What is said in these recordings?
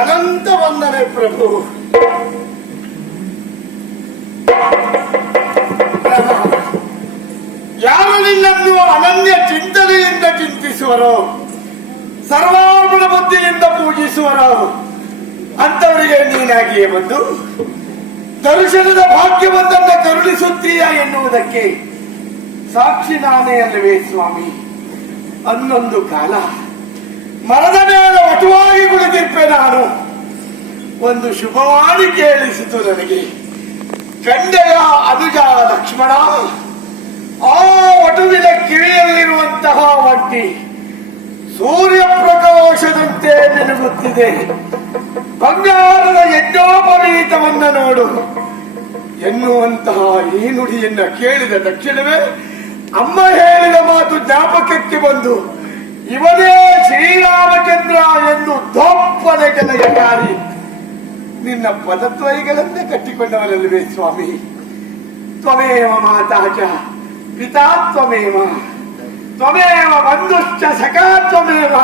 ಅನಂತ ವಂದನೆ ಪ್ರಭು. ಯಾರು ನಿನ್ನನ್ನು ಅನನ್ಯ ಚಿಂತನೆಯಿಂದ ಚಿಂತಿಸುವರೋ, ಸರ್ವಾರ್ಪಣ ಬುದ್ಧಿಯಿಂದ ಪೂಜಿಸುವರೋ ಅಂತವರಿಗೆ ನೀನಾಗಿಯೇ ಬಂದು ದರ್ಶನದ ಭಾಗ್ಯವನ್ನ ಕರುಣಿಸುತ್ತೀಯ ಎನ್ನುವುದಕ್ಕೆ ಸಾಕ್ಷಿ ನಾನೇ ಅಲ್ಲವೇ ಸ್ವಾಮಿ. ಅನ್ನೊಂದು ಕಾಲ ಮರದ ಮೇಲೆ ವಟುವಾಗಿ ಕುಳಿತಿರ್ಪೆ ನಾನು. ಒಂದು ಶುಭವಾಣಿ ಕೇಳಿಸಿತು ನನಗೆ. ಕಂಡೆಯ ಅನುಜ ಲಕ್ಷ್ಮಣ, ಆ ವಟುವಿನ ಕಿವಿಯಲ್ಲಿರುವಂತಹ ಒಂಟಿ ಸೂರ್ಯ ಪ್ರಕಾಶದಂತೆ ಮಿನುಗುತ್ತಿದೆ. ಬಂಗಾರದ ಯಜ್ಞೋಪವೀತವನ್ನ ನೋಡು ಎನ್ನುವಂತಹ ಈ ನುಡಿಯನ್ನ ಕೇಳಿದ ತಕ್ಷಣವೇ ಅಮ್ಮ ಹೇಳಿದ ಮಾತು ಜ್ಞಾಪಕಕ್ಕೆ ಬಂದು ಇವನೇ ಶ್ರೀರಾಮಚಂದ್ರ ಎಂದು ದೊಪ್ಪನೆ ಜನಯಕಾರಿ ನಿನ್ನ ಪದತ್ವಯಿಗಳನ್ನೇ ಕಟ್ಟಿಕೊಂಡವರಲ್ಲವೇ ಸ್ವಾಮಿ. ತ್ವಮೇವ ಮಾತಾ ಚ ಪಿತಾ ತ್ವಮೇವ, ತ್ವಮೇವ ಬಂಧುಶ್ಚ ಸಖಾ ತ್ವಮೇವ,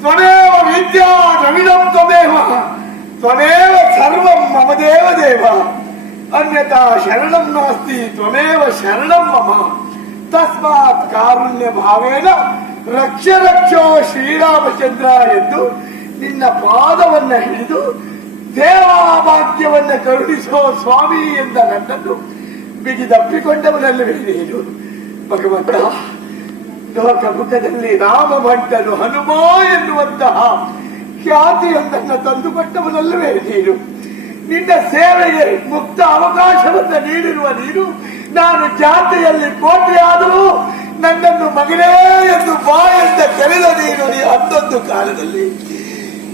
ತ್ವಮೇವ ವಿದ್ಯಾ ದ್ರವಿಡಂ ತ್ವಮೇವ, ತ್ವಮೇವ ಸರ್ವಂ ಮಮ ದೇವ ದೇವ, ಅನ್ಯತಾ ಶರಣಂ ನಾಸ್ತಿ ತ್ವಮೇವ ಶರಣಂ ಮಮ. ತಸ್ಮಾತ್ ಕಾರುಣ್ಯ ಭಾವೇನ ರಕ್ಷ ರಕ್ಷೋ ಶ್ರೀರಾಮಚಂದ್ರ ಎಂದು ನಿನ್ನ ಪಾದವನ್ನ ಹಿಡಿದು ದೇವಾಭಾಗ್ಯವನ್ನ ಕರುಣಿಸೋ ಸ್ವಾಮಿ ಎಂದ ನನ್ನನ್ನು ಬಿಗಿದಪ್ಪಿಕೊಂಡವನಲ್ಲವೇ ನೀನು ಭಗವಂತ. ಲೋಕಮುಖದಲ್ಲಿ ರಾಮಭಂಟನು ಹನುಮ ಎನ್ನುವಂತಹ ಖ್ಯಾತಿಯೊಂದನ್ನು ತಂದುಕೊಟ್ಟವನಲ್ಲವೇ ನೀನು. ನಿನ್ನ ಸೇವೆಗೆ ಮುಕ್ತ ಅವಕಾಶವನ್ನ ನೀಡಿರುವ ನೀನು, ನಾನು ಜಾತಿಯಲ್ಲಿ ಕೋಟೆಯಾದರೂ ನನ್ನನ್ನು ಮಗನೇ ಎಂದು ಬಾ ಎಂದು ಕರೆದ ನೀನು. ಅಂದೊಂದು ಕಾಲದಲ್ಲಿ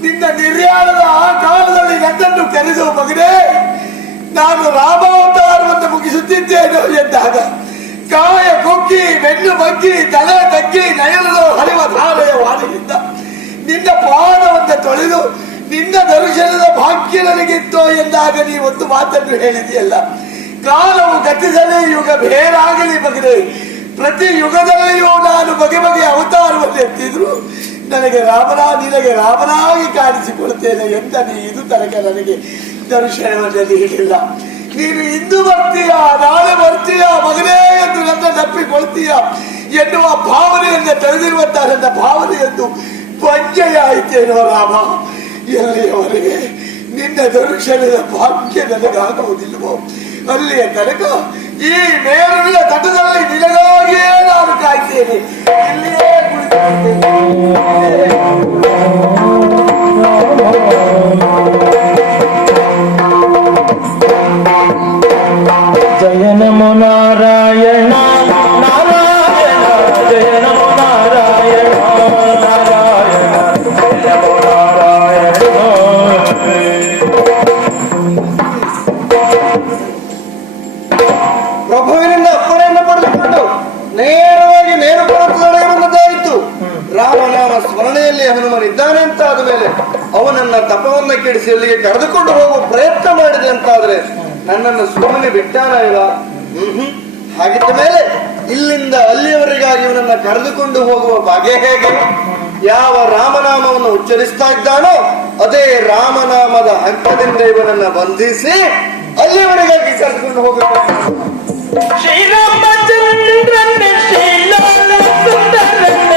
ನಿನ್ನ ನಿರ್ಯಾಣದ ಆ ಕಾಲದಲ್ಲಿ ನನ್ನನ್ನು ಕರೆದು ಮಗನೇ ನಾನು ರಾಮಾವತಾರವನ್ನು ಮುಗಿಸುತ್ತಿದ್ದೇನೆ ಎಂದಾಗ ಕಾಯ ಕೊಕ್ಕಿ ಬೆನ್ನು ಬಗ್ಗಿ ತಲೆ ತಗ್ಗಿ ನಯನದ ಹರಿವ ಧಾರೆಯ ವಾಣಿಯಿಂದ ನಿನ್ನ ಪಾದವನ್ನು ತೊಳೆದು ನಿನ್ನ ದರ್ಶನದ ಭಾಗ್ಯ ನನಗಿತ್ತೋ ಎಂದಾಗ ನೀ ಒಂದು ಮಾತನ್ನು ಹೇಳಿದೆಯಲ್ಲ, ಕಾಲವು ಗತಿಸಲೇ ಯುಗ ಬೇರಾಗಲಿ ಮಗನೇ, ಪ್ರತಿ ಯುಗದಲ್ಲಿಯೂ ನಾನು ಬಗೆ ಬಗೆಯ ಅವತಾರವನ್ನು ಎತ್ತಿದ್ರು ನನಗೆ ನಿನಗೆ ರಾಮನಾಗಿ ಕಾಣಿಸಿಕೊಳ್ತೇನೆ ಎಂದ ನೀ ಇದು ತನಕ ನನಗೆ ದರ್ಶನವನ್ನು ನೀಡಿಲ್ಲ. ನೀನು ಇಂದು ಬರ್ತೀಯ ನಾಳೆ ಬರ್ತೀಯ ಮಗನೇ ಎಂದು ನನ್ನ ತಪ್ಪಿಕೊಳ್ತೀಯ ಎನ್ನುವ ಭಾವನೆಯನ್ನು ತಿಳಿದಿರುವಂತಹ ನನ್ನ ಭಾವನೆಯನ್ನು ವಂಚೆಯಾಯಿತೇನೋ ರಾಮ. ಎಲ್ಲಿಯವರೆಗೆ ನಿನ್ನ ದರ್ಶನದ ಭಾಗ್ಯ ನನಗಾಗುವುದಿಲ್ಲವೋ ಅಲ್ಲಿಯ ತನಕ ಈ ಮೇರುಗಳ ತಟದಲ್ಲಿ ನಿನಗಾಗಿಯೇ ನಾನು ಕಾಯ್ತೇನೆ. ಇಲ್ಲಿಯೇ ಜಯ ನಮೋ ನಾರಾಯಣ ನಾರಾಯಣ ಜಯ ನಮೋ ನಾರಾಯಣ ನಾರಾಯಣ ಜಯ ನಮೋ ನಾರಾಯಣ. ಪ್ರಭುವಿನಿಂದ ಅಪ್ಪಣೆಯನ್ನು ಪಡೆದುಕೊಂಡು ನೇರವಾಗಿ ನೇರ ಪರ್ವತದೊಳಗೆ ರಾಮನಾಮ ಸ್ಮರಣೆಯಲ್ಲಿ ಹನುಮನಿದ್ದಾನೆ ಅಂತ ಆದ ಮೇಲೆ ಅವನನ್ನ ತಪವನ್ನ ಕೆಡಿಸಿ ಅಲ್ಲಿಗೆ ಕರೆದುಕೊಂಡು ಹೋಗುವ ಪ್ರಯತ್ನ ಮಾಡಿದೆ ಅಂತಾದ್ರೆ ನನ್ನನ್ನು ಸುಮ್ಮನೆ ಬಿಟ್ಟಾನ ಇವ? ಹಾಗಿದ್ದ ಮೇಲೆ ಇಲ್ಲಿಂದ ಅಲ್ಲಿಯವರೆಗಾಗಿ ಇವನನ್ನ ಕರೆದುಕೊಂಡು ಹೋಗುವ ಬಗೆ ಹೇಗೆ? ಯಾವ ರಾಮನಾಮವನ್ನು ಉಚ್ಚರಿಸ್ತಾ ಇದ್ದಾನೋ ಅದೇ ರಾಮನಾಮದ ಹಂತದಿಂದ ಇವನನ್ನ ಬಂಧಿಸಿ ಅಲ್ಲಿಯವರೆಗಾಗಿ ಕರೆದುಕೊಂಡು ಹೋಗಬೇಕು. ಶ್ರೀರಾಮಚಂದ್ರನ ಶ್ರೀಲಾಲ ಸುಂದರನ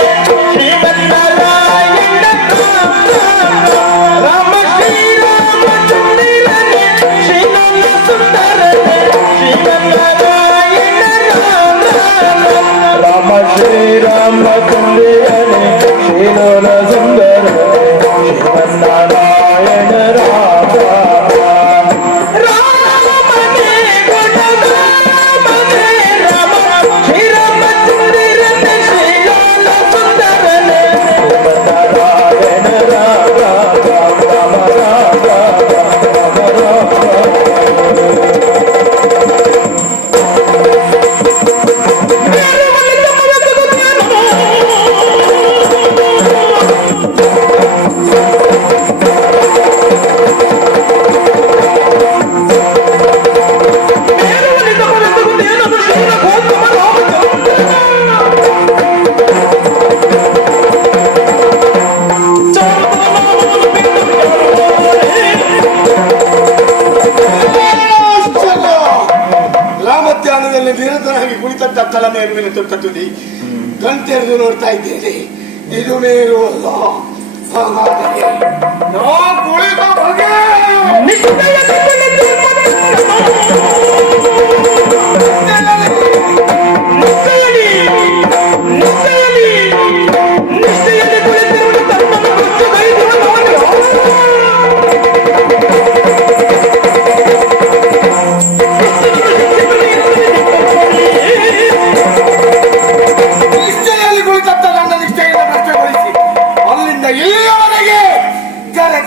ಶ್ರೀಮನ್ನಾರಾಯಣ ರಾಮ ಶ್ರೀರಾಮಚಂದ್ರನ ಶ್ರೀಲಾಲ ಸುಂದರನ ಶ್ರೀಮನ್ನಾರಾಯಣ ರಾಮ ಶ್ರೀರಾಮಚಂದ್ರನ ಶ್ರೀಲಾಲ ಸುಂದರ ಶ್ರೀಮನ್ನಾರಾಯಣ ರಾಮ ನಿರತನಾಗಿ ಕುಳಿತಂತ ತಲ ಮೇರುವಿನ ತುತ್ತ ತುದಿ ಕಣ್ತೆರೆದು ನೋಡ್ತಾ ಇದ್ದೇನೆ. ಇದು ಮೇರು ಅಲ್ಲ. ಕುಳಿತ ಬಗೆ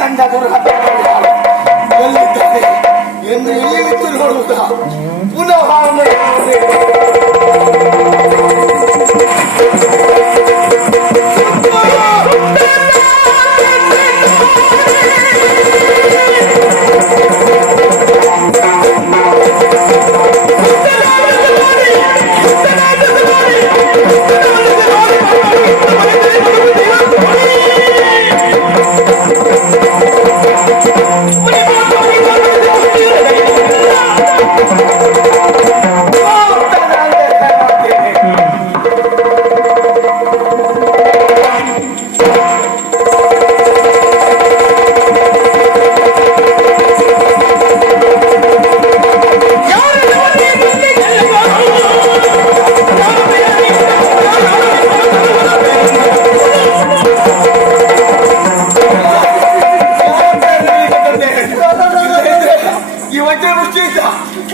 ತಂಡ ಎಲ್ಲಿದ್ದಾರೆ ಎಂದು ಇಲ್ಲಿ ನಿಂತು ನೋಡುವುದ ಪುನಃ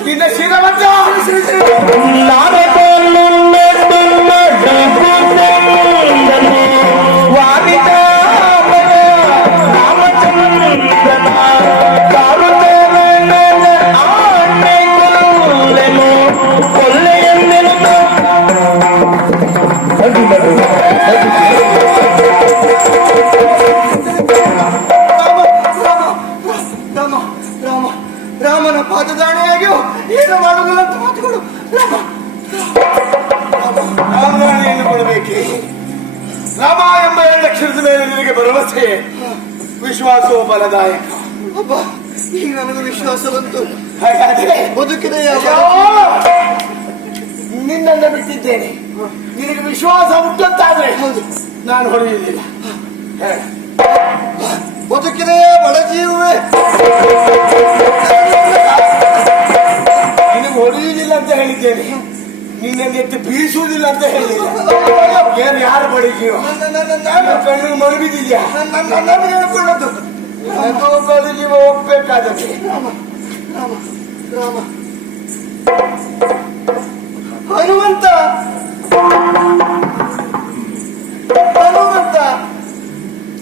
ನಿನ್ನ ಶಿರವನ್ನ ರಾಮ ಏನು ಮಾಡುವುದಿಲ್ಲ ಅಂತ ಮಾತುಗಳು. ಏನು ಕೊಡಬೇಕೆ? ರಾಮ ಎಂಬ 2 ಅಕ್ಷರದ ಮೇಲೆ ನಿನಗೆ ಭರವಸೆ, ವಿಶ್ವಾಸವು ಫಲದಾಯಕ. ಅಬ್ಬಾ, ಈಗ ನನಗೆ ವಿಶ್ವಾಸ ಬಂತು. ಹಾಗಾದ್ರೆ ಬದುಕಿದೆಯಾ? ನಿನ್ನನ್ನು ಬಿಟ್ಟಿದ್ದೇನೆ. ನಿನಗೆ ವಿಶ್ವಾಸ ಉಂಟಂತಾದ್ರೆ ನಾನು ಹೊಡೆಯುವುದಿಲ್ಲ. ಬದುಕಿದೆಯಾ ಬಡ ಜೀವವೇ? ನಿನಗೆ ಹೊಡೆಯುವುದಿಲ್ಲ ಅಂತ ಹೇಳಿದ್ದೇನೆ, ನಿನ್ನನ್ನು ಎತ್ತು ಬೀಸುವುದಿಲ್ಲ ಅಂತ ಹೇಳಿಲ್ಲ. ಏನು ಯಾರು ಬಡಿ ಜೀವ? ನಾನು ಕಣ್ಣು ಮರುಗಿದೆಯಾ? ನಾನು ಹೇಳ್ಕೊಳ್ಳೋದು ಬಡಿ ಜೀವ ಹೋಗ್ಬೇಕಾದಕ್ಕೆ. ರಾಮ ರಾಮ ಹನುಮಂತ ಹನುಮಂತ.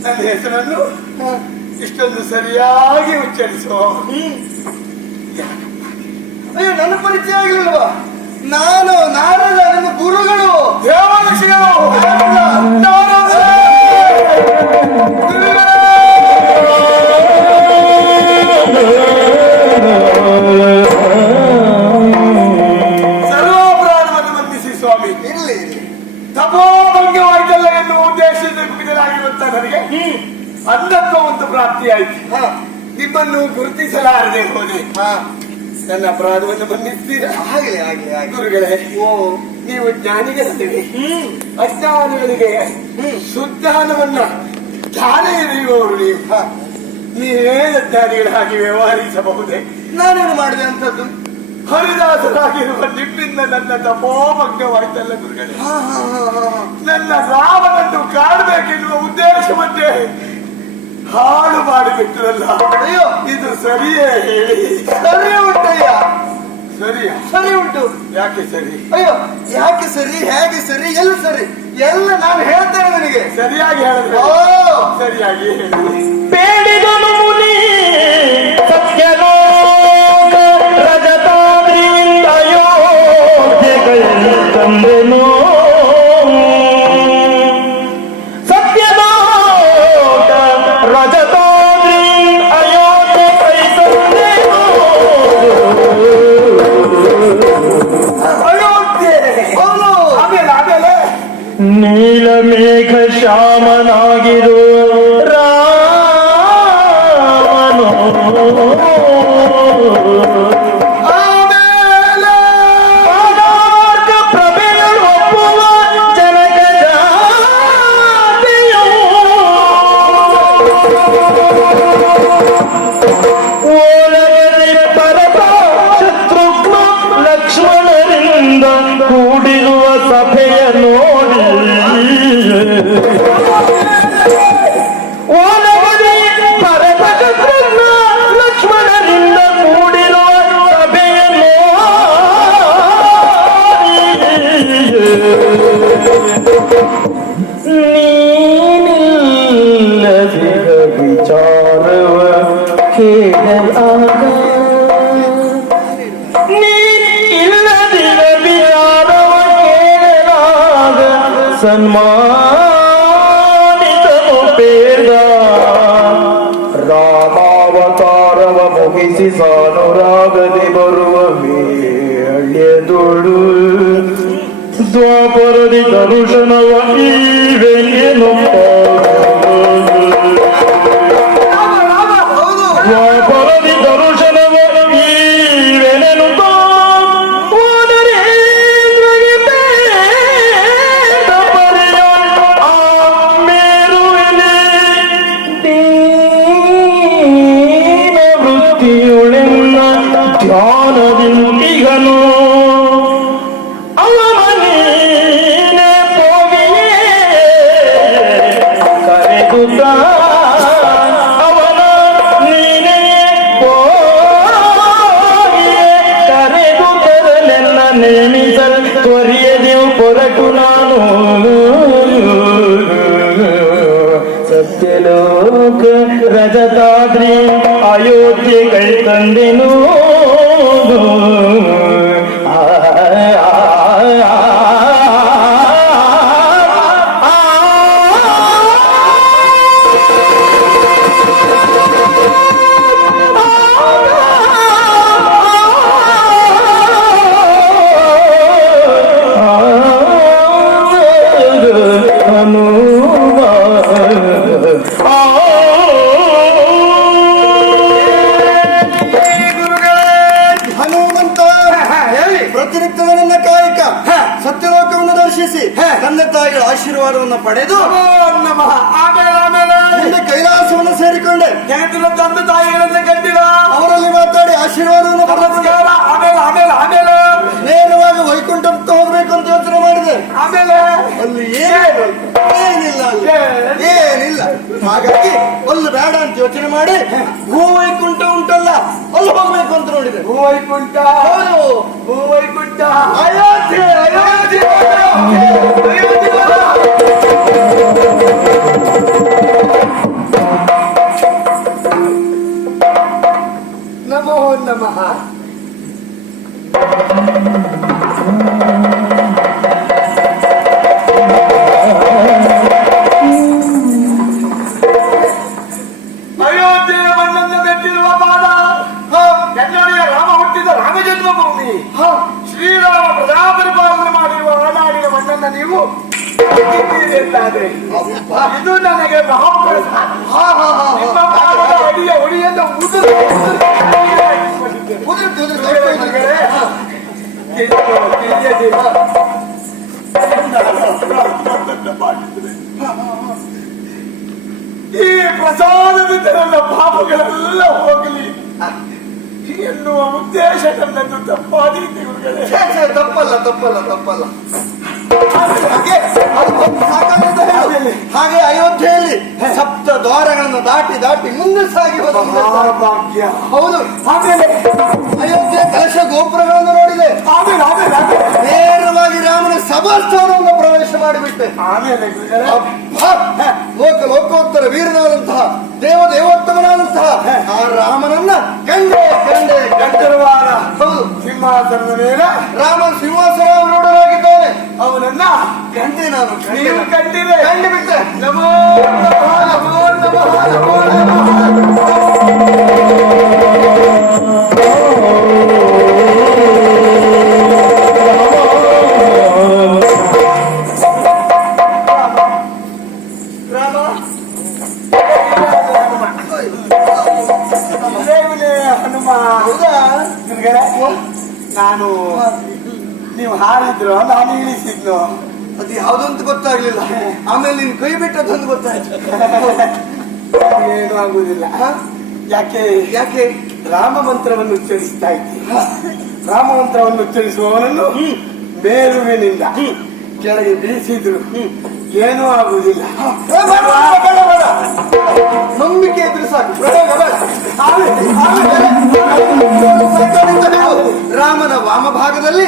ನನ್ನ ಹೆಸರನ್ನು ಇಷ್ಟೊಂದು ಸರಿಯಾಗಿ ಉಚ್ಚರಿಸುವ. ಅಯ್ಯೋ, ನನ್ನ ಪರಿಚಯ ಆಗಲಿಲ್ವಾ? ನಾನು ನಾರದ, ನಿಮ್ಮ ಗುರುಗಳು. ದೇವಋಷಿಗಳು. ಸರ್ವಪ್ರಾಣವನ್ನು ವಂದಿಸಿ ಸ್ವಾಮಿ. ಇರ್ಲಿ ಇರ್ಲಿ. ತಪೋಭಂಗವಾಯ್ತಲ್ಲ ಎನ್ನುವ ಉದ್ದೇಶದಿಂದ ಕುಪಿತನಾಗಿರುತ್ತ ನನಗೆ ಅಂಧತ್ವ ಒಂದು ಪ್ರಾಪ್ತಿಯಾಯಿತು. ನಿಮ್ಮನ್ನು ಗುರುತಿಸಲಾರದೆ ಹೋದೆ. ನನ್ನ ಅಪರಾಧವನ್ನು ಮನ್ನಿಸ್ತೀರಾ? ಆಗ್ಲಿ ಆಗ್ಲಿ ಆಗ್ಲಿ. ಗುರುಗಳೇ, ಓ, ನೀವು ಜ್ಞಾನಿಗಳಿವೆ, ಅಜ್ಞಾನಿಗಳಿಗೆ ಸುಜ್ಞಾನವನ್ನ ದಾನ ಎರೆಯುವವರು ನೀವು. ನೀವೇ ಜ್ಞಾನಿಗಳ ಹಾಗೆ ವ್ಯವಹರಿಸಬಹುದೇ? ನಾನೇನು ಮಾಡಿದೆ ಅಂತದ್ದು? ಹರಿದಾಸರಾಗಿರುವ ನಿಮ್ಮಿಂದ ನನ್ನ ತಪೋಭಂಗವಾಯ್ತಲ್ಲ ಗುರುಗಳೇ. ನನ್ನ ರಾಮನನ್ನು ಕಾಣಬೇಕೆನ್ನುವ ಉದ್ದೇಶವನ್ನೇ ಹಾಳು ಮಾಡಿಬಿಟ್ಟರಲ್ಲ. ಅಯ್ಯೋ, ಇದು ಸರಿಯೇ ಹೇಳಿ? ಸರಿ ಉಂಟಯ್ಯ, ಸರಿಯಾ? ಸರಿ ಉಂಟು. ಯಾಕೆ ಸರಿ? ಅಯ್ಯೋ, ಯಾಕೆ ಸರಿ, ಹೇಗೆ ಸರಿ, ಎಲ್ಲ ಸರಿ, ಎಲ್ಲ ನಾನು ಹೇಳ್ತೇನೆ ನಿನಗೆ. ಸರಿಯಾಗಿ ಹೇಳಿದ್ರೆ ಓ, ಸರಿಯಾಗಿ ಹೇಳಿ. ಬೇಡಿದನು ಮುನಿ ಸತ್ಯಲೋಕ ರಜತಾದ್ರಿಯಿಂದ ಅಯೋಧ್ಯೆಗಳ ತಂದೆನೋ. ಸತ್ಯಲೋಕ ರಜತಾದ್ರಿ ಅಯೋಧ್ಯೆ ಕೈ ತಂದೆನೋ. ಅಯೋಧ್ಯೆ. ಹೌದು. ಆಮೇಲೆ ಆಮೇಲೆ ನೀಲಮೇಘ ಶ್ಯಾಮನಾಗಿರು ರಾಮನು. ಆಮೇಲೆ ಪಾದಾರ್ಕ ಪ್ರಭೆಗಳು ಒಪ್ಪುವ ಜನಕ ಜಾತಿಯು. ಓಲಗದಿ ಪರತ ಶತ್ರುಘ್ನ ಲಕ್ಷ್ಮಣರಿಂದ ಕೂಡಿರುವ ಸಭೆಯ ನೋಡಿ. ಓಲಗದಿ ಪರತ ಶತ್ರುಘ್ನ ಲಕ್ಷ್ಮಣರಿಂದ ಕೂಡಿರುವ ಸಭೆಯ ನೋಡಿ. ನೀನಿಲ್ಲದಿರ ವಿಚಾರವ ಕೇಳಲಾಗ. ನೀನಿಲ್ಲದಿರ ವಿಚಾರವ ಕೇಳಲಾಗ. ಸನ್ಮಾನಿತನು ಬೇಡ. ರಾಮಾವತಾರವ ಮುಗಿಸಿ ಸಾನುರಾಗದೆ ಬರುವ ವೇಳೆದೊಳು ದ್ವಾಪರದಿ ದರುಶನವ ಈವೆನು. ದ್ವಾಪರದಿ ದರುಶನವ ಈವೆನು. ಓದರೇಂದ್ರಗೆ ಬೇಡ ಪರಿಯ ಆ ಮೇರುವಿಲಿ ದೀನ ವೃತ್ತಿಯುಳೆನ್ನ ಧ್ಯಾನದಿಂದಿಗನು. ಅವನ ನೀನೆ ಪೋಗಿಯೇ ಕರೆದುತ್ತ. ಅವನ ನೀನೆ ಪೋಗಿಯೇ ಕರೆದು ತರಲೆಲ್ಲ ನೇಮಿಸಲ್ ತ್ವರಿಯದೆವು ಹೊರಟು ನಾನು. ಸತ್ಯಲೋಕ ರಜತಾದ್ರಿ ಅಯೋಧ್ಯೆ ಕೈ ತಂದೆನು. ಆಶೀರ್ವಾದವನ್ನು ಪಡೆದು ನಮೋ ನಮಃ. ಆಮೇಲೆ ಮುಂದೆ ಕೈಲಾಸವನ್ನು ಸೇರಿಕೊಂಡೆ. ನೆನಪಿನ ತಂದೆ ತಾಯಿಗಳನ್ನ ಕಂಡಿರ ಅವರಲ್ಲಿ ಮಾತಾಡಿ ಆಶೀರ್ವಾದವನ್ನು ಪಡೆದು ನಮಸ್ಕಾರ. ಆಮೇಲೆ ನೇರವಾಗಿ ವೈಕುಂಠಕ್ಕೆ ಹೋಗ್ಬೇಕು ಅಂತ ಯೋಚನೆ ಮಾಡಿದೆ. ಆಮೇಲೆ ಅಲ್ಲಿ ಏನಿಲ್ಲ ಅಲ್ಲಿ ಏನಿಲ್ಲ. ಹಾಗಾಗಿ ಅಲ್ಲಿ ಬೇಡ ಅಂತ ಯೋಚನೆ ಮಾಡಿ ಭೂವೈಕುಂಠ ಉಂಟಲ್ಲ ಅಲ್ಲಿ ಹೋಗ್ಬೇಕು ಅಂತ ನೋಡಿದೆ. ಭೂವೈಕುಂಠ ಹೌದು, ಭೂವೈಕುಂಠ ಅಯೋಧ್ಯೆ ಅಯೋಧ್ಯೆ ನಮೋ ನಮಃ. ಅಯೋಧ್ಯೆಯ ಮಣ್ಣನ್ನು ಮೆಟ್ಟಿರುವ ಪಾದ ಕನ್ನಡಿಯ ರಾಮ ಹುಟ್ಟಿದ ರಾಮ ಜನ್ಮಭೂಮಿ. ಶ್ರೀರಾಮ ಪ್ರಜಾಪರಿಪಾಲನೆ ಮಾಡಿರುವ ನಾಡಿನ ಮಣ್ಣನ್ನು ನೀವು ಮೆಟ್ಟಿದ್ದೀರಿ ಎಂದಾದ್ರೆ ಇದು ನನಗೆ ಮಹಾಪ್ರಸಾದ. ನಿಮ್ಮ ಪಾದದ ಅಡಿಯ ಹುಡಿಯನ್ನು ಉದುರು ಈ ಪ್ರಸಾದದಿಂದ ನನ್ನ ಪಾಪಗಳೆಲ್ಲ ಹೋಗಲಿ ಎನ್ನುವ ಉದ್ದೇಶ ನನ್ನನ್ನು ತಪ್ಪಾದೀತಿ ಗುರುಗಳೇ. ತಪ್ಪಲ್ಲ ಹಾಗೆ ಅಯೋಧ್ಯೆಯಲ್ಲಿ ಸಪ್ತ ದ್ವಾರಗಳನ್ನು ದಾಟಿ ಮುಂದೆ ಸಾಗಿ ಹೋದ ಭಾಗ್ಯ. ಹೌದು. ಆಮೇಲೆ ಅಯೋಧ್ಯೆ ಕಲಶ ಗೋಪುರಗಳನ್ನು ನೋಡಿದೆ. ಆಮೇಲೆ ನೇರವಾಗಿ ರಾಮನ ಸಭಾಸ್ಥಾನವನ್ನು ಪ್ರವೇಶ ಮಾಡಿಬಿಟ್ಟೆ. ಆಮೇಲೆ ಗುರುಗಳೇ ಲೋಕೋತ್ತರ ವೀರನಾದಂತಹ ದೇವೋತ್ತಮನಾದಂತಹ ಆ ರಾಮನನ್ನ ಕಂಡಿರುವಾಗ ಹೌದು ಸಿಂಹಾಸನದ ಮೇಲೆ ರಾಮ ಸಿಂಹಾಸನಾರೂಢನಾಗಿದ್ದಾನೆ. ಅವನನ್ನ ಕಂಡೆ ನಾನು. ನೀವು ಕಂಡಿದೆ. ಕಂಡುಬಿಟ್ಟೆ. ನಮೋ ನಮೋ ನಮೋ ನಮೋ ನಮೋ. ಹನುಮ ನಾನು ನೀವು ಹಾರಿದ್ರು ನಾನು ಇಳಿಸಿದ್ನು. ಅದು ಯಾವ್ದಂತ ಗೊತ್ತಾಗ್ಲಿಲ್ಲ. ಆಮೇಲೆ ನೀನ್ ಕೈ ಬಿಟ್ಟದಂತ ಗೊತ್ತಾಯ್ತು. ಏನು ಆಗುದಿಲ್ಲ. ಯಾಕೆ ರಾಮ ಮಂತ್ರವನ್ನು ಉಚ್ಚರಿಸ್ತಾ ಇದ್ದೆ. ರಾಮ ಮಂತ್ರವನ್ನು ಉಚ್ಚರಿಸುವವನನ್ನು ಮೇಲುವಿನಿಂದ ಕೆಳಗೆ ಬೀಸಿದ್ರು ಏನೂ ಆಗುವುದಿಲ್ಲ. ನಂಬಿಕೆ ಇದ್ರೆ ಸಾಕು. ರಾಮನ ವಾಮಭಾಗದಲ್ಲಿ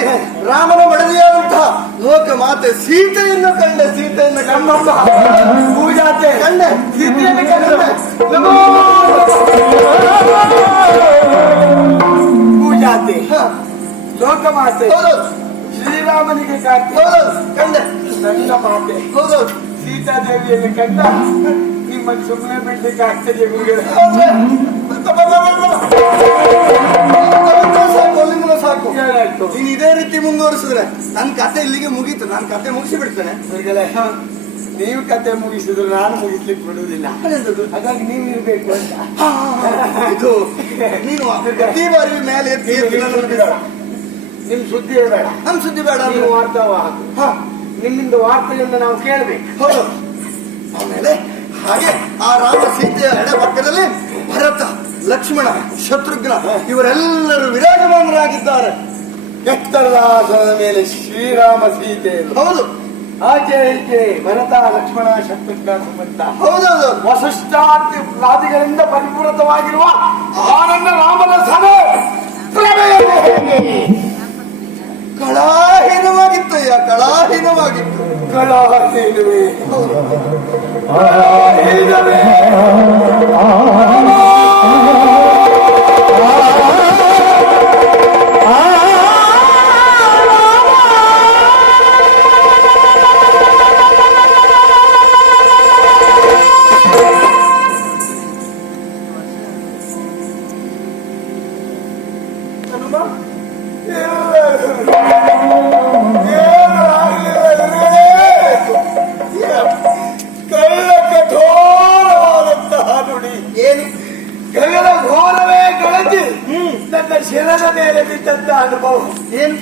ರಾಮನ ಮಡದಿಯಾದಂತಹ ಲೋಕ ಮಾತೆ ಸೀತೆಯನ್ನು ಕಂಡೆ. ಪೂಜಾತೆ ಕಂಡೆ. ಸೀತೆಯನ್ನು ಕಂಡೆ. ಪೂಜಾತೆ ಲೋಕಮಾತೆ ಶ್ರೀರಾಮನಿಗೆ ಕಾತೆ ಕಂಡೆ. ನನ್ನ ಮಾತೆ ಹೌದೌದು. ಸೀತಾದೇವಿಯನ್ನು ಕಂಡ ನಿಮ್ಮನ್ನು ಸುಮ್ಮನೆ ಬಿಡ್ಲಿಕ್ಕೆ ಆಗ್ತದೆ ಗುರುಗಳೇ. ಸಾಕು. ಏನಾಯ್ತು? ನೀನ್ ಇದೇ ರೀತಿ ಮುಂದುವರಿಸಿದ್ರೆ ನನ್ನ ಕತೆ ಇಲ್ಲಿಗೆ ಮುಗೀತು. ನಾನು ಕತೆ ಮುಗಿಸಿ ಬಿಡ್ತೇನೆ. ಗುರುಗಳೇ ನೀವು ಕತೆ ಮುಗಿಸಿದ್ರು ನಾನು ಮುಗಿಸ್ಲಿಕ್ಕೆ ಬಿಡುವುದಿಲ್ಲ. ಹಾಗಾಗಿ ನೀವು ಇರ್ಬೇಕು ಅಂತ. ಇದು ನೀನು ಪ್ರತಿ ಬಾರಿ ಮೇಲೆ ಎತ್ತಿ ನಿಮ್ ಸುದ್ದಿ ಬೇಡ, ನಮ್ ಸುದ್ದಿ ಬೇಡ. ನೀವು ವಾರ್ತಾವ ನಿಮ್ಮಿಂದ ವಾರ್ತೆಯನ್ನು ನಾವು ಕೇಳ್ಬೇಕು. ಹೌದು. ಆಮೇಲೆ ಹಾಗೆ ಆ ರಾಮ ಸೀತೆಯ ಎಡೆ ಪಕ್ಕದಲ್ಲಿ ಭರತ, ಲಕ್ಷ್ಮಣ, ಶತ್ರುಘ್ನ ಇವರೆಲ್ಲರೂ ವಿರಾಜಮಾನರಾಗಿದ್ದಾರೆ. ಎತ್ತರದ ಆಸನದ ಮೇಲೆ ಶ್ರೀರಾಮ ಸೀತೆ. ಹೌದು. ಆಚೆ ಈಚೆ ಭರತ, ಲಕ್ಷ್ಮಣ, ಶತ್ರುಘ್ನ, ಸುಮಂತ. ಹೌದೌದು. ವಸಿಷ್ಠಾದಿಗಳಿಂದ ಪರಿಪೂರ್ಣವಾಗಿರುವ ಆನಂದ ರಾಮನ ಸಭೆ ಕಳಾಹೀನವಾಗಿತ್ತಯ್ಯ, ಕಳಾಹೀನವಾಗಿತ್ತು. ಕಳಾಹೀನವೇ ನನ್ನ ಶಿರದ ಮೇಲೆ ಬಿದ್ದಂತ ಅನುಭವ ಏನು?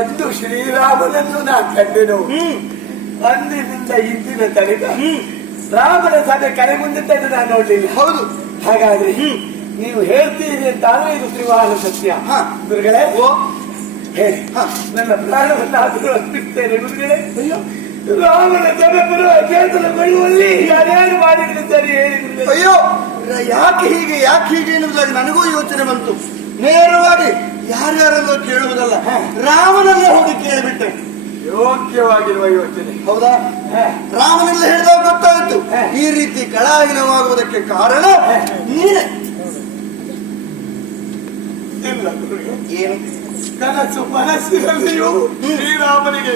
ಎಂದು ಶ್ರೀರಾಮನನ್ನು ನಾ ಕಂಡೆನು. ಅಂದಿನಿಂದ ಇಂದಿನ ತನಕ ರಾಮನ ಸಭೆ ಕರೆ ಮುಂದಿದ್ದನ್ನು ನಾನು ನೋಡ್ಲಿಲ್ಲ. ಹೌದು. ಹಾಗಾದ್ರೆ ನೀವು ಹೇಳ್ತೀರಿ ಅಂತಾದ್ರೆ ಇದು ತ್ರಿವಾರ ಸತ್ಯ. ಗುರುಗಳೇ ಹೇಳಿ, ನನ್ನ ಪ್ರಾಣವನ್ನಾದರೂ ಅರ್ಪಿಸ್ತೇನೆ ಗುರುಗಳೇ. ಅಯ್ಯೋ, ರಾಮನ ಸಭೆ ಬರುವ ಕೇತನಗೊಳ್ಳುವಲ್ಲಿ ಯಾರ್ಯಾರು ಮಾಡಿದ್ರು ಸರಿ ಹೇಳಿ ಗುರುಗಳೇ. ಅಯ್ಯೋ, ಯಾಕೆ ಹೀಗೆ ಎನ್ನುವುದಾಗಿ ನನಗೂ ಯೋಚನೆ ಬಂತು. ನೇರವಾಗಿ ಯಾರ್ಯಾರಲ್ಲೋ ಕೇಳುವುದಲ್ಲ, ರಾಮನಲ್ಲೇ ಹೋಗಿ ಕೇಳಿಬಿಟ್ಟೆ. ಯೋಗ್ಯವಾಗಿರುವ ಯೋಚನೆ. ಹೌದಾ? ರಾಮನೆಲ್ಲ ಹೇಳಿದಾಗ ಗೊತ್ತಾಯಿತು ಈ ರೀತಿ ಕಳಾಹೀನವಾಗುವುದಕ್ಕೆ ಕಾರಣ ನೀನೆ. ಇಲ್ಲ ಗುರುಗಳೇ, ಏನು ಕನಸು ಮನಸ್ಸಿನಲ್ಲಿಯೂ ಶ್ರೀರಾಮನಿಗೆ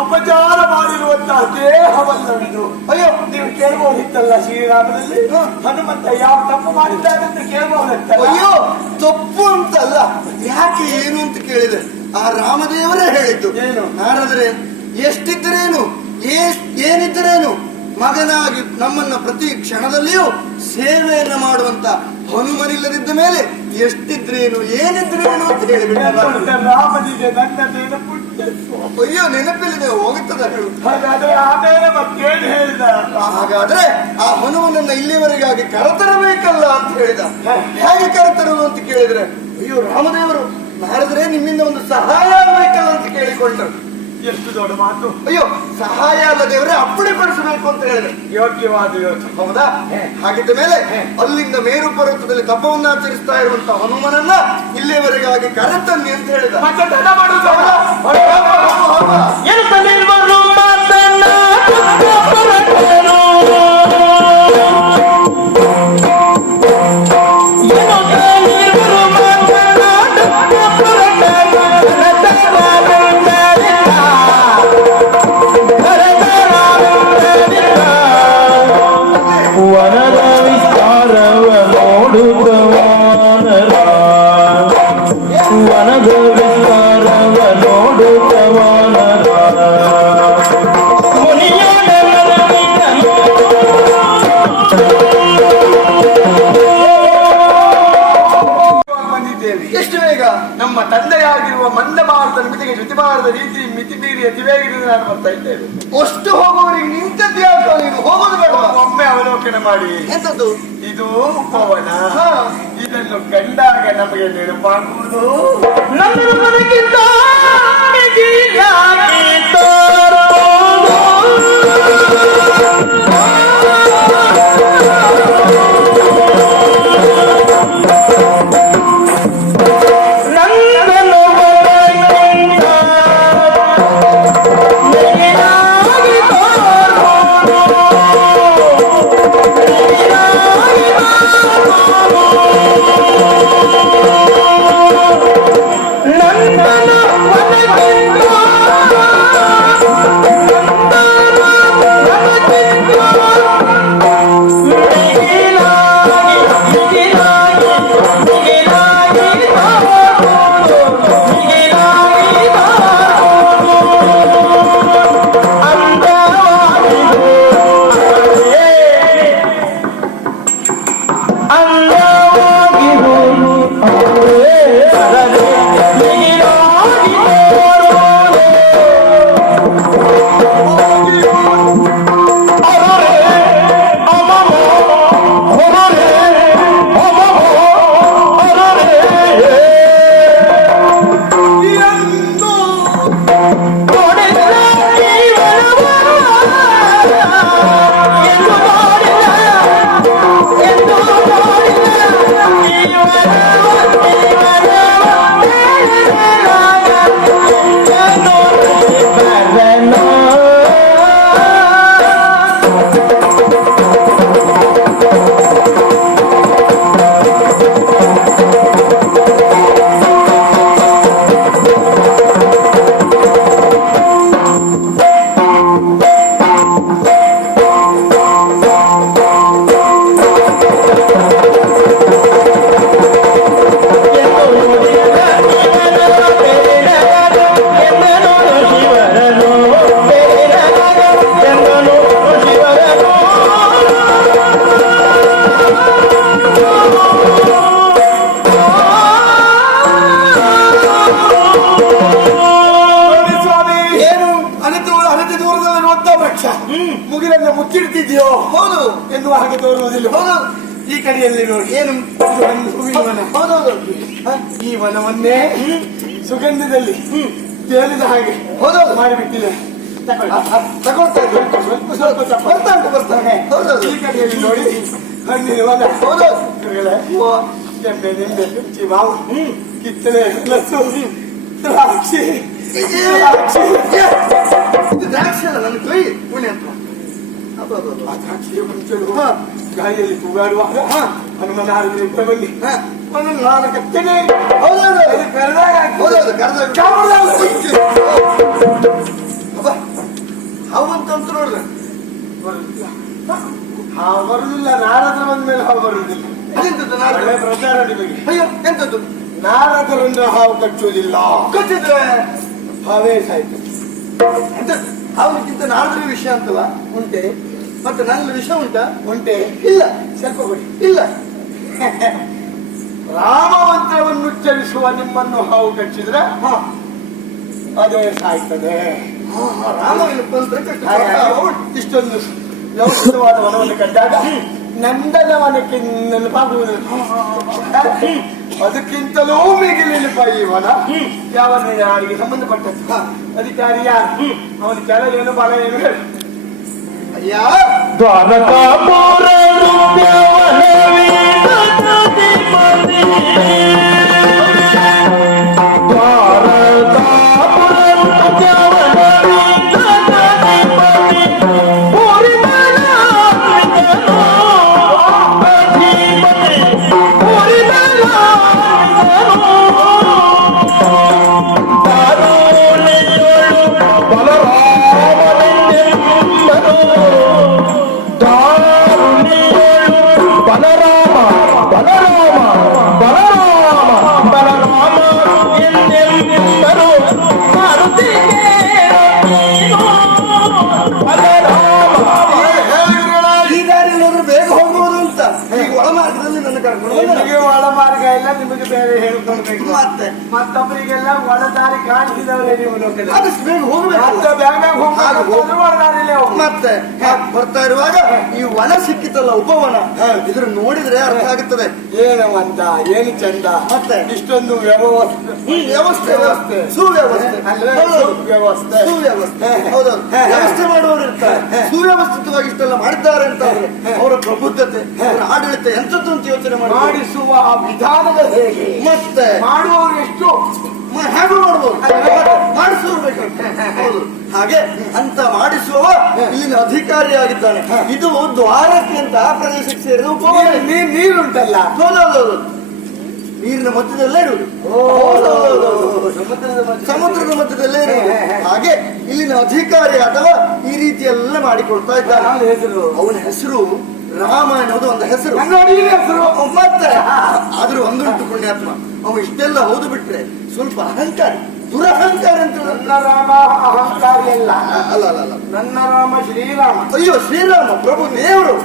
ಅಪಚಾರ ಮಾಡಿರುವಂತಹ ದೇಹವಲ್ಲವಿದು. ಅಯ್ಯೋ, ನೀವು ಕೇಳಬಹುದಿತ್ತಲ್ಲ, ಶ್ರೀರಾಮನಲ್ಲಿ ಹನುಮಂತ ಯಾವ ತಪ್ಪು ಮಾಡಿದ್ದಾನಂತ ಕೇಳಬಹುದಿತ್ತಲ್ಲ. ಅಯ್ಯೋ, ತಪ್ಪು ಅಂತಲ್ಲ, ಯಾಕೆ ಏನು ಅಂತ ಕೇಳಿದ್ರೆ ಆ ರಾಮದೇವರೇ ಹೇಳಿದ್ದು. ಏನು? ನಾರದ್ರೆ ಎಷ್ಟಿದ್ದರೇನು ಏನಿದ್ದರೇನು ಮಗನಾಗಿ ನಮ್ಮನ್ನ ಪ್ರತಿ ಕ್ಷಣದಲ್ಲಿಯೂ ಸೇವೆಯನ್ನ ಮಾಡುವಂತ ಹನುಮನಿಲ್ಲದಿದ್ದ ಮೇಲೆ ಎಷ್ಟಿದ್ರೇನು ಏನಿದ್ರೇನು ಅಂತ ಹೇಳಿಬಿಟ್ಟಲ್ಲ. ರಾಮನಿಗೆ ನನ್ನ ನೆನಪುಂಟು. ಅಯ್ಯೋ, ನೆನಪಿಲ್ಲದೆ ಹೋಗುತ್ತದ ಹೇಳು. ಹಾಗಾದ್ರೆ ಆಮೇಲೆ ಮತ್ತೇನು ಹೇಳಿದ? ಹಾಗಾದ್ರೆ ಆ ಹನುಮನನ್ನ ಇಲ್ಲಿವರೆಗಾಗಿ ಕರೆತರಬೇಕಲ್ಲ ಅಂತ ಹೇಳಿದ. ಹೇಗೆ ಕರೆತರಲು ಅಂತ ಕೇಳಿದ್ರೆ, ಅಯ್ಯೋ ರಾಮದೇವರು ನಾರದ್ರೆ ನಿಮ್ಮಿಂದ ಒಂದು ಸಹಾಯ ಆಗ್ಬೇಕಲ್ಲ ಅಂತ ಕೇಳಿಕೊಂಡರು. ಎಷ್ಟು ದೊಡ್ಡ ಮಾತು. ಅಯ್ಯೋ, ಸಹಾಯ ಅಲ್ಲ ದೇವರೇ, ಅಪ್ಪಣೆ ಪಡಿಸಬೇಕು ಅಂತ ಹೇಳಿದ್ರೆ ಯೋಗ್ಯವಾದ ಯೋಚನೆ. ಹೌದಾ? ಹಾಗಿದ್ದ ಮೇಲೆ ಅಲ್ಲಿಂದ ಮೇರು ಪರ್ವತದಲ್ಲಿ ತಪವನ್ನ ಆಚರಿಸ್ತಾ ಇರುವಂತಹ ಹನುಮನನ್ನ ಇಲ್ಲಿಯವರೆಗಾಗಿ ಕರೆತನ್ನಿ ಅಂತ ಹೇಳಿದ. ಮತ್ತೆ ತಡ ಮಾಡುದು. ವನದ ವಿಸ್ತಾರವ ನೋಡುತ್ತ ವಾನರ, ವನದ ವಿಸ್ತಾರವ ನೋಡುತ್ತ ವಾನರ, ಬಂದಿದ್ದೇವೆ. ಎಷ್ಟು ಬೇಗ? ನಮ್ಮ ತಂದೆಯಾಗಿರುವ ಮಂದ ಭಾರತ ಮಿತಿಗೆ ಶ್ರುತಿ ಭಾರತ ರೀತಿ ಮಿತಿ ಮೀರಿ ಅತಿ ವೇಗದಿಂದ ನಾನು ಬರ್ತಾ ಇದ್ದೇವೆ. ಅಷ್ಟು ಹೋಗುವವರಿಗೆ ನಿಂತದ್ದು ಯಾಕೆ? ನೀನು ಹೋಗೋದು ಬೇಡ. ಒಮ್ಮೆ ಅವಲೋಕನ ಮಾಡಿ. ಎಂತದ್ದು? ಇದು ಪವನ. ಇದನ್ನು ಕಂಡಾಗ ನಮಗೆ ನೆನಪಾಗುವುದು ನನ್ನದಕ್ಕಿಂತ ಈ ಕಡೆಯಲ್ಲಿ ನೋಡಿ ಏನು ಇದು ಒಂದು ಹೂವಿನ ವನ. ಹೌದೌದು ಈ ವನವನ್ನೇ ಸುಗಂಧದಲ್ಲಿ ತೇಲಿದ ಹಾಗೆ ಹೌದೌದು ಮಾಡಿಬಿಟ್ಟಿದೆ. ತಗೊಳ್ತಾ ಇದ್ರು ಸ್ವಲ್ಪ ಸ್ವಲ್ಪ ತಪ್ಪ. ಬರ್ತಾನೆ ಹೌದೌದು ಈ ಕಡೆಯಲ್ಲಿ ನೋಡಿ ಹಣ್ಣಿನ ವನ. ಹೌದೌದು ಕೆಂಪೆ ನಿಂಬೆ ಕುಚ್ಚಿ ಮಾವು ಕಿತ್ತಳೆ ಹಲಸು ದ್ರಾಕ್ಷಿ ದ್ರಾಕ್ಷಿ. ಇದು ದ್ರಾಕ್ಷಿ ಅಲ್ಲ ನನ್ನ ಕೈ ಪುಣ್ಯ ಅಂತ ಆ ದ್ರಾಕ್ಷಿಯ ಮುಂಚೆಲು ಗಾಳಿಯಲ್ಲಿ ತೂಗಾಡುವಾಗ ಹನುಮನ ಹಾರಿದ್ರೆ ಬನ್ನಿ ಒಂದೊಂದು ನಾಲ್ಕು ಕತ್ತನೆ ಹೌದೌದು ಕರೆದಾಗ ಹೌದೌದು ಕರೆದ ಹಾವಂತಂತ ನೋಡ್ರಿ ಹಾವು ಬರುದಿಲ್ಲ. ನಾರದ ಬಂದ ಮೇಲೆ ಹಾವು ಬರುದಿಲ್ಲ. ಎಂತದ್ದು ಒಳ್ಳೆ ನಾಳೆ ಪ್ರಚಾರ ನಿಮಗೆ. ಅಯ್ಯೋ ಎಂತದ್ದು ನಾರದರಿಂದ ಹಾವು ಕಚ್ಚುವುದಿಲ್ಲ. ಗೊತ್ತಿದ್ರೆ ಹಾವೇ ಸಾಯ್ತು. ಎಂತದ್ದು ಹಾವುಕ್ಕಿಂತ ನಾಡಿದ್ರೆ ವಿಷಯ ಅಂತಲ್ಲ ಉಂಟೆ ಮತ್ತೆ ನನ್ನ ವಿಷಯ ಉಂಟಾ ಉಂಟೆ ಇಲ್ಲ ಸ್ವಲ್ಪ ಕೊಡಿ. ಇಲ್ಲ ರಾಮಮಂತ್ರವನ್ನು ಉಚ್ಚರಿಸುವ ನಿಮ್ಮನ್ನು ಹಾವು ಕಚ್ಚಿದ್ರೆ ಅದೇ ಸಾಯ್ತದೆ. ರಾಮನ ತಂತ್ರ ಇಷ್ಟೊಂದು ವ್ಯವಸ್ಥಿತವಾದ ವನವನ್ನು ಕಂಡಾಗ ನಂದನ ವನಕ್ಕೆ ನೆನಪಾಗುವುದು. ಅದಕ್ಕಿಂತಲೂ ಮಿಗಿಲಿನಪ ಈ ವನ. ಯಾವ ಯಾರಿಗೆ ಸಂಬಂಧಪಟ್ಟದ್ದು ಅಧಿಕಾರಿ ಯಾರು, ಅವನ ಕೆಲ ಏನು ಬಲ ಏನು ಹೇಳಿ. ಅಯ್ಯ ದ್ವಾರಕಾಪುರ ಈ ದಾರಿಯಲ್ಲಿ ಹೋದ್ರೆ ಬೇಗ ಹೋಗ್ಬೋದು ಅಂತ ಈಗ ಒಳ ಮಾರ್ಗದಲ್ಲಿ ನನ್ನ ಕರ್ಕೊಂಡು ಬಂದ. ನಿಮಗೆ ಒಳ ಮಾರ್ಗ ಇಲ್ಲ, ನಿಮಗೆ ಬೇರೆ ಹೇಳ್ಕೊಳ್ಬೇಕು. ಮತ್ತೆ ಮತ್ತೊಬ್ಬರಿಗೆಲ್ಲ ಒಳ ದಾರಿ ಕಾಣಿಸಿದವರೇ ನೀವು ನೋಡಿದ್ರೆ. ಆದಷ್ಟು ಬೇಗ ಹೋಗ್ಬೇಕು ಮತ್ತೆ ಬೇಗ ಹೋಗ್ಬೇಕು. ಒಳ ದಾರಿಲೇ ಹೋಗ್ಬೇಕು. ಮತ್ತೆ ಬರ್ತಾ ಇರುವಾಗ ಈ ವನ ಸಿಕ್ಕಿತಲ್ಲ ಉಪವನ ಇದ್ರ ನೋಡಿದ್ರೆ ಅರ್ಥ ಆಗುತ್ತದೆ ಏನು ಅಂತ ಏನು ಚಂದ. ಮತ್ತೆ ಇಷ್ಟೊಂದು ವ್ಯವಸ್ಥೆ ವ್ಯವಸ್ಥೆ ವ್ಯವಸ್ಥೆ ಸುವ್ಯವಸ್ಥೆ ಅಲ್ವೇ? ಹೌದೌದು. ಸುವ್ಯವಸ್ಥೆ. ಸುವ್ಯವಸ್ಥೆ ಹೌದೌದು ವ್ಯವಸ್ಥೆ ಮಾಡುವವರು ಇರ್ತಾರೆ. ಸುವ್ಯವಸ್ಥಿತವಾಗಿ ಇಷ್ಟೆಲ್ಲ ಮಾಡಿದ್ದಾರೆ ಅಂತ ಅಂದ್ರೆ ಅವರ ಪ್ರಬುದ್ಧತೆ ಅವರ ಆಡಳಿತ ಎಂತದ್ದು ಅಂತ ಯೋಚನೆ ಮಾಡಿ ಮಾಡಿಸುವ ಆ ವಿಧಾನಗಳು ಹೇಗೆ, ಮತ್ತೆ ಮಾಡುವವರು ಎಷ್ಟು ಹೇಗೆ ಮಾಡ್ಬೋದು ಮಾಡಿಸುವರು ಬೇಕಾಗ್ತದೆ. ಹೌದು ಹಾಗೆ ಅಂತ ಮಾಡಿಸುವ ಇಲ್ಲಿನ ಅಧಿಕಾರಿಯಾಗಿದ್ದಾನೆ. ಇದು ದ್ವಾರಕ್ಕೆ ಅಂತ ಆ ಪ್ರದೇಶಕ್ಕೆ ಸೇರಿದ ಉಪವನ. ನೀರುಂಟಲ್ಲ, ಹೌದೌದು ನೀರಿನ ಮಧ್ಯದಲ್ಲೇ ಇರುವುದು. ಸಮುದ್ರದ ಮಧ್ಯದಲ್ಲೇ ಇರುವುದು. ಹಾಗೆ ಇಲ್ಲಿನ ಅಧಿಕಾರಿ ಅಥವಾ ಈ ರೀತಿ ಎಲ್ಲ ಮಾಡಿಕೊಡ್ತಾ ಇದ್ದಾನೆ. ಅವನ ಹೆಸರು ರಾಮ ಅನ್ನೋದು ಒಂದು ಹೆಸರು. ಮತ್ತೆ ಆದ್ರೂ ಒಂದುಂಟು ಪುಣ್ಯಾತ್ಮ, ಅವ ಇಷ್ಟೆಲ್ಲ ಹೌದು ಬಿಟ್ರೆ ಸ್ವಲ್ಪ ಅಹಂಕಾರಿ, ದುರಹಂಕಾರ ಅಂತ. ನನ್ನ ರಾಮ ಅಹಂಕಾರಿ ಅಲ್ಲ. ಅಲ್ಲ ಅಲ್ಲ ಅಲ್ಲ ನನ್ನ ರಾಮ ಶ್ರೀರಾಮ. ಅಯ್ಯೋ ಶ್ರೀರಾಮ ಪ್ರಭು ದೇವರು.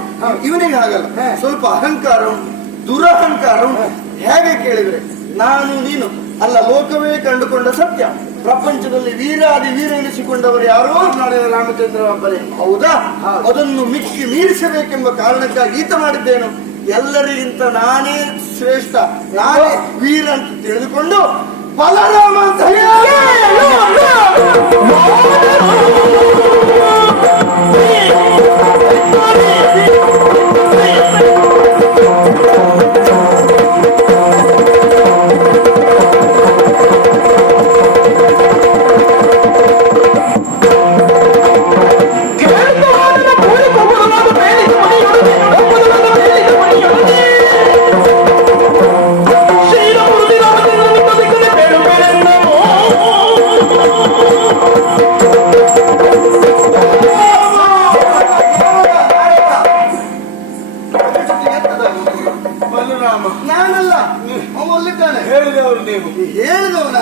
ಇವನಿಗೆ ಹಾಗಲ್ಲ, ಸ್ವಲ್ಪ ಅಹಂಕಾರ ಉಂಟು, ದುರಹಂಕಾರ ಉಂಟು. ಹೇಗೆ ಕೇಳಿದ್ರೆ ನಾನು ನೀನು ಅಲ್ಲ, ಲೋಕವೇ ಕಂಡುಕೊಂಡ ಸತ್ಯ. ಪ್ರಪಂಚದಲ್ಲಿ ವೀರಾದಿ ವೀರ ಎನಿಸಿಕೊಂಡವರು ಯಾರೋ ನೋಡಿದ ರಾಮಚಂದ್ರ ಒಬ್ಬರೇ. ಹೌದಾ? ಅದನ್ನು ಮಿಕ್ಕಿ ಮೀರಿಸಬೇಕೆಂಬ ಕಾರಣಕ್ಕಾಗಿ ಈತ ಮಾಡಿದ್ದೇನು. ಎಲ್ಲರಿಗಿಂತ ನಾನೇ ಶ್ರೇಷ್ಠ, ನಾನೇ ವೀರ ಅಂತ ತಿಳಿದುಕೊಂಡು ಬಲರಾಮ ಅಂತ ಬಲರಾಮ. ನಾನಲ್ಲ, ಅವಲ್ಲಿದ್ದಾನೆ. ಹೇಳಿದವರು ನೀವು. ಹೇಳಿದವನ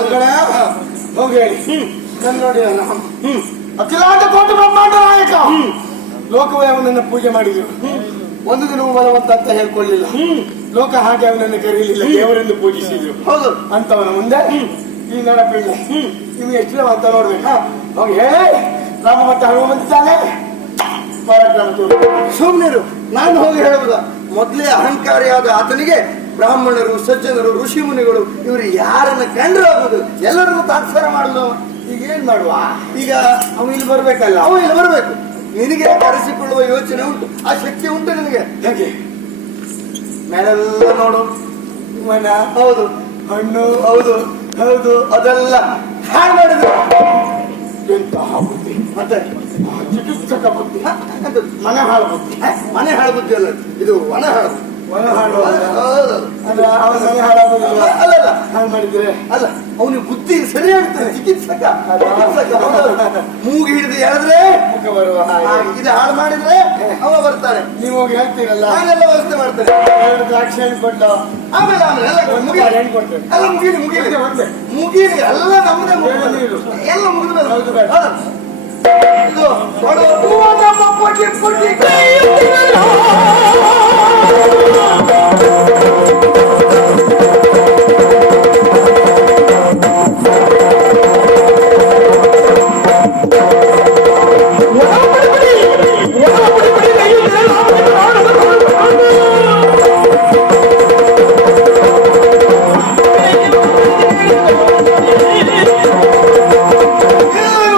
ಹೋಗಿ ಹೇಳಿ ನನ್ನ ನೋಡಿ ರಾಮ ಅಖಿಲಾಂಡ ಕೋಟಿ ಬ್ರಹ್ಮಾಂಡ ನಾಯಕ. ಲೋಕವೇ ಅವನನ್ನ ಪೂಜೆ ಮಾಡಿದ್ರು. ಒಂದು ದಿನವೂ ಬಲವಂತ ಅಂತ ಹೇಳ್ಕೊಳ್ಳಿಲ್ಲ. ಲೋಕ ಹಾಗೆ ಅವನನ್ನು ಕರೀಲಿಲ್ಲ, ದೇವರೆಂದು ಪೂಜಿಸಿದ್ರು. ಹೌದು ಅಂತವನ ಮುಂದೆ ಈ ನೆನಪಿಲ್ಲ. ನಿಮ್ಗೆ ಎಷ್ಟು ಅಂತ ನೋಡ್ಬೇಕಾ? ಹೋಗಿ ಹೇಳಿ ರಾಮ ಮತ್ತೆ ಹನುಮ ಬಂದಿದ್ದಾನೆ, ಪರಾಕ್ರಮ ತೋರು. ಸುಮ್ಮನಿರು, ನಾನು ಹೋಗಿ ಹೇಳುವುದ? ಮೊದಲೇ ಅಹಂಕಾರಿಯಾದ ಆತನಿಗೆ ಬ್ರಾಹ್ಮಣರು, ಸಜ್ಜನರು, ಋಷಿ ಮುನಿಗಳು ಇವರು ಯಾರನ್ನ ಕಂಡ್ರು ಆಗುದು, ಎಲ್ಲರನ್ನು ತಾತ್ಸಾರ ಮಾಡುದು. ಈಗ ಏನ್ ಮಾಡುವ? ಈಗ ಅವನು ಇಲ್ಲಿ ಬರ್ಬೇಕಲ್ಲ. ಅವನು ಇಲ್ಲಿ ಬರಬೇಕು. ನಿನಗೆ ಕರೆಸಿಕೊಳ್ಳುವ ಯೋಚನೆ ಉಂಟು, ಆ ಶಕ್ತಿ ಉಂಟು ನಿನಗೆ. ಹೇಗೆ? ಮೇಲೆಲ್ಲ ನೋಡು, ಮನ, ಹೌದು, ಹಣ್ಣು, ಹೌದು ಹೌದು, ಅದೆಲ್ಲ ಹಾಳು ಮಾಡಿದ್ರು. ಎಂತಹ ಬುದ್ಧಿ! ಮತ್ತೆ ಚಿಕಿತ್ಸಕ ಬುದ್ಧಿ, ಅದು ಮನೆ ಹಾಳು ಬುದ್ಧಿ. ಮನೆ ಹಾಳು ಬುದ್ಧಿ ಅಲ್ಲ, ಇದು ವನ ಹಾಳು. ಮನ ಹಾಳು ಹೌದು. ಅಲ್ಲ, ಅವನ ಮನೆ ಹಾಳಾಗುದಿಲ್ಲ. ಅಲ್ಲಲ್ಲ, ಹಾಳು ಮಾಡಿದ್ರೆ ಅಲ್ಲ, ಅವನಿಗೆ ಬುದ್ಧಿ ಸರಿಯಾಗ್ತದೆ. ಚಿಕಿತ್ಸಕ ಮೂಗಿ ಹಿಡಿದು ಹೇಳಿದ್ರೆ ಮುಖ ಬರುವ ಹಾಗೆ. ಇದು ಹಾಳು ಮಾಡಿದ್ರೆ ಅವ ಬರ್ತಾನೆ. ನೀವು ಹೋಗಿ ಹೇಳ್ತೀರಲ್ಲ, ನಾನೆಲ್ಲ ವ್ಯವಸ್ಥೆ ಮಾಡ್ತೇನೆ. 2 ದ್ರಾಕ್ಷಿ ಹಣ್ಣು ಕೊಟ್ಟು ಆಮೇಲೆ ಆಮೇಲೆ ಎಲ್ಲ ಒಂದು ಮುಗಿಲಿ. ಹಣ್ಣು ಕೊಡ್ತೇನೆ. ಎಲ್ಲ ಮುಗಿಲಿ ಮುಗಿಲಿ ಒಂದೇ. ಮುಗಿಲಿ, ಎಲ್ಲ ನಮ್ಮದೇ ಬೇಡ ನೀರು. ಎಲ್ಲ ಮುಗಿದ ಹೌದು ಬೇಡ. ಇದು ನೋಡು,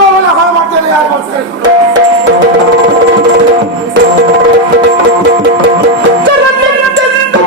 ಅವನ ಹಾಳು ಮಾಡ್ತೇನೆ, ಯಾರು ಮಾಡ್ತಾರೆ? ಕರತೆಂದು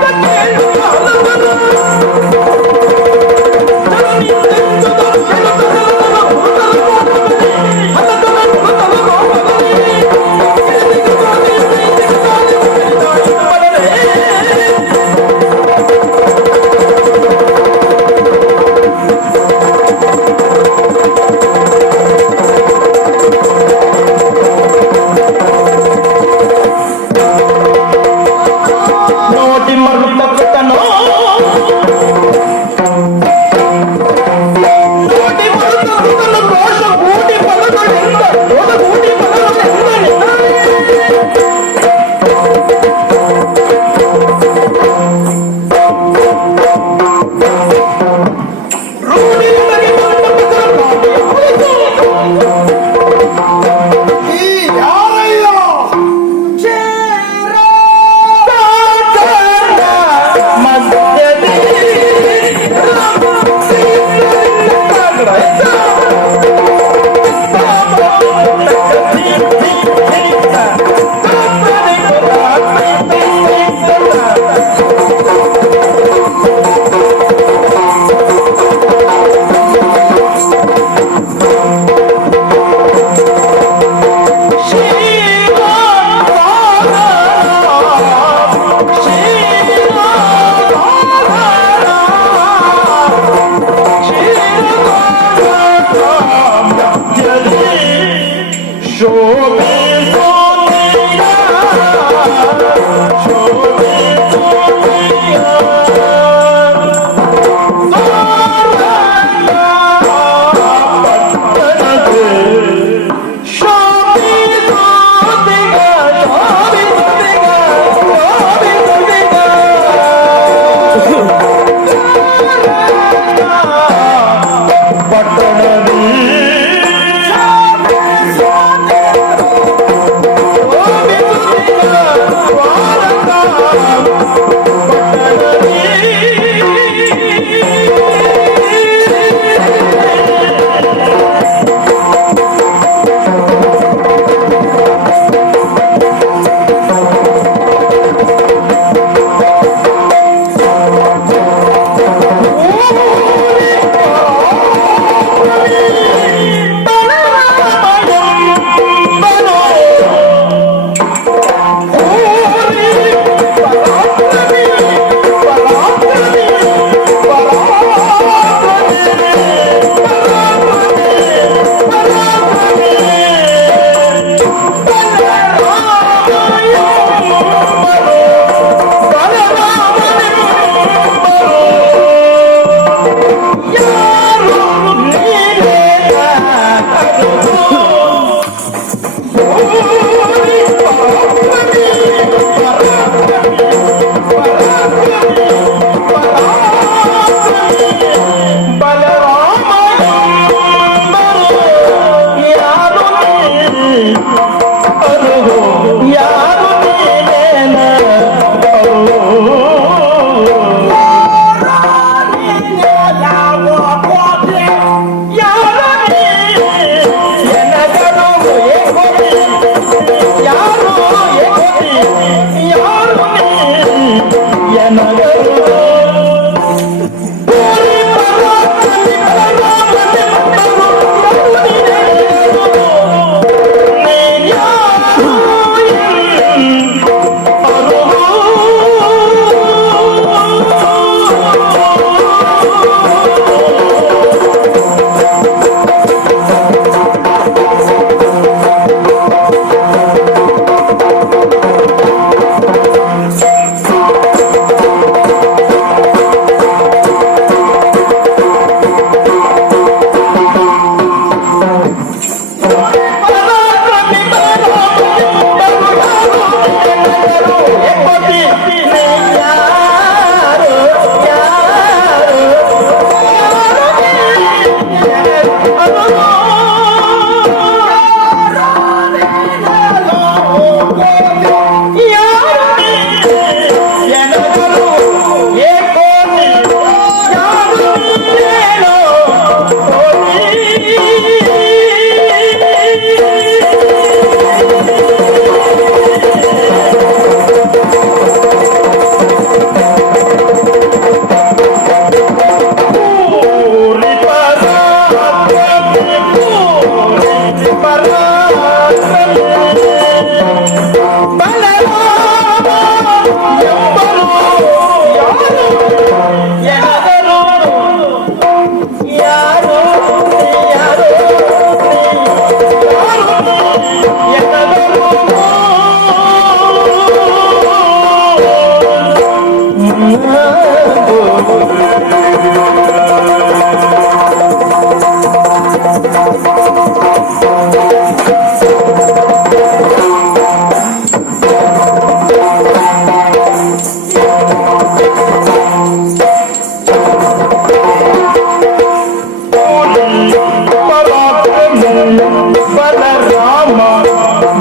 ಬಲರಾಮ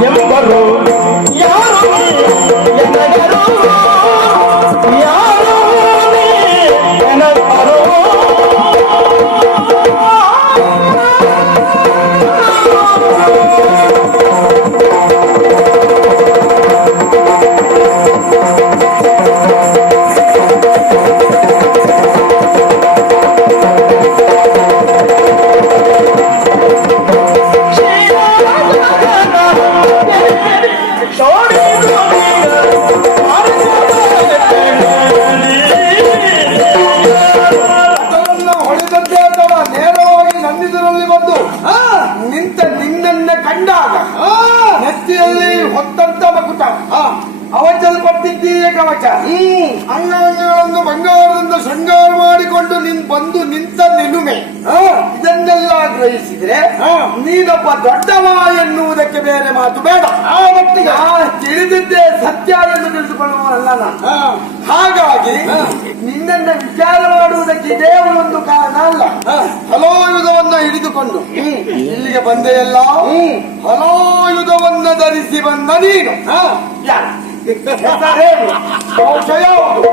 ಎಂಬರು ಯಾರು ಎನಗರು ಯಾರು ಎನಗರು ಅದನ್ನ ಹೊಡೆದಂತೆ ಅಥವಾ ನೇರವಾಗಿ ನನ್ನಿದರಲ್ಲಿ ಬಂದು ನಿಂತ ನಿನ್ನನ್ನ ಕಂಡಾಗ ನೆತ್ತಿಯಲ್ಲಿ ಹೊತ್ತಂತ ಮಕುಟ ಅವಚಲ್ಪಟ್ಟಿದ್ದೀಯ ಕವಚ ಅಂಗಾಂಗಗಳನ್ನು ಬಂಗಾರದಿಂದ ಶೃಂಗಾರ ಮಾಡಿಕೊಂಡು ಬಂದು ನಿಂತ ನಿಲುಮೆ ಇದನ್ನೆಲ್ಲ ಗ್ರಹಿಸಿದ್ರೆ ನೀನೊಬ್ಬ ದೊಡ್ಡವ ಎನ್ನುವುದಕ್ಕೆ ಬೇರೆ ಮಾತು ಬೇಡ. ಆ ಮಟ್ಟಿಗೆ ತಿಳಿದಿದ್ದೇ ಸತ್ಯ ಎಂದು ತಿಳಿದುಕೊಳ್ಳುವಲ್ಲ ನಾನು. ಹಾಗಾಗಿ ನಿನ್ನನ್ನ ವಿಚಾರ ಮಾಡುವುದಕ್ಕೆ ಇದೇ ಒಂದು ಕಾರಣ ಅಲ್ಲ. ಹಲಾಯುಧವನ್ನ ಹಿಡಿದುಕೊಂಡು ಇಲ್ಲಿಗೆ ಬಂದೆಯಲ್ಲ, ಹಲಾಯುಧವನ್ನ ಧರಿಸಿ ಬಂದ ನೀನು ಯಾರು? ಹೆಸರೇನು? ವಂಶ ಯಾವುದು?